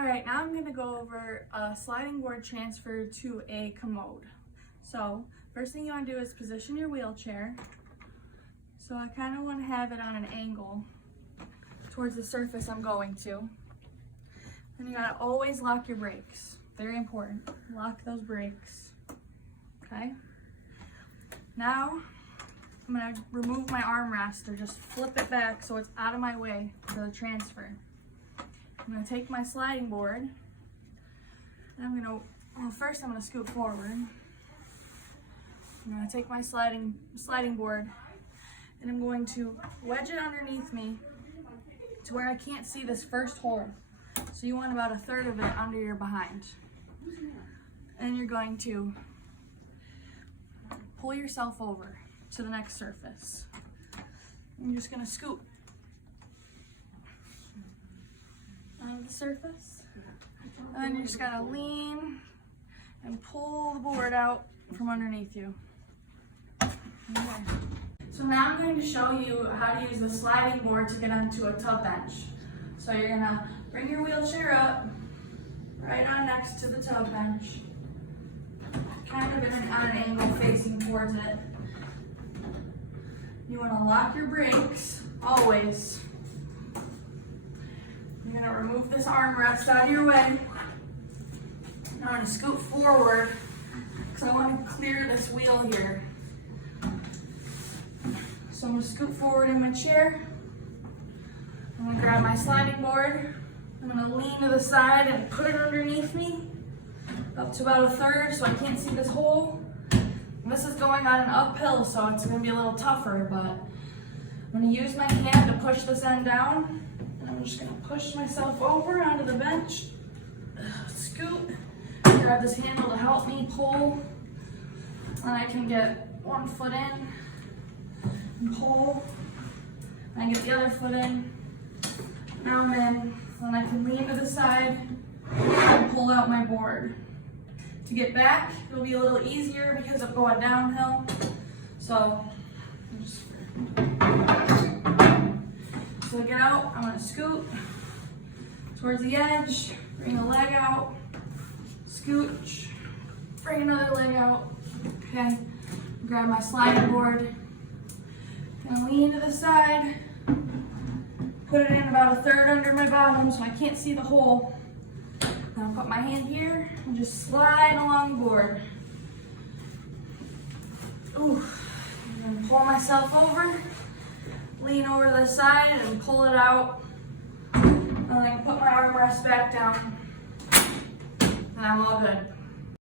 All right, now I'm gonna go over a sliding board transfer to a commode. So first thing you wanna do is position your wheelchair. So I kinda wanna have it on an angle towards the surface I'm going to. Then you gotta always lock your brakes. Very important, lock those brakes, okay? Now, I'm gonna remove my armrest or just flip it back so it's out of my way for the transfer. I'm gonna take my sliding board and first I'm gonna scoot forward. I'm gonna take my sliding board and I'm going to wedge it underneath me to where I can't see this first hole. So you want about 1/3 of it under your behind. And you're going to pull yourself over to the next surface. You're just gonna scoot onto the surface. And then you just gotta lean and pull the board out from underneath you. Okay. So now I'm going to show you how to use the sliding board to get onto a tub bench. So you're gonna bring your wheelchair up, right on next to the tub bench, kind of on an angle facing towards it. You wanna lock your brakes, always. You're gonna remove this armrest out of your way. I'm gonna scoot forward because I want to clear this wheel here. So I'm gonna scoot forward in my chair. I'm gonna grab my sliding board. I'm gonna lean to the side and put it underneath me, up to about 1/3 so I can't see this hole. And this is going on an uphill, so it's gonna be a little tougher, but I'm gonna use my hand to push this end down. And I'm just gonna push myself over onto the bench. Scoot, grab this handle to help me pull. And I can get one foot in and pull. And get the other foot in. Now I'm in. Then I can lean to the side and pull out my board. To get back, it'll be a little easier because I'm going downhill. So to get out, I'm gonna scoot towards the edge, bring a leg out, scooch, bring another leg out. Okay, grab my sliding board, gonna lean to the side, put it in about 1/3 under my bottom so I can't see the hole. Then I'll put my hand here and just slide along the board. Ooh, I'm gonna pull myself over, lean over to the side and pull it out. And then I can put my armrest back down. And I'm all good.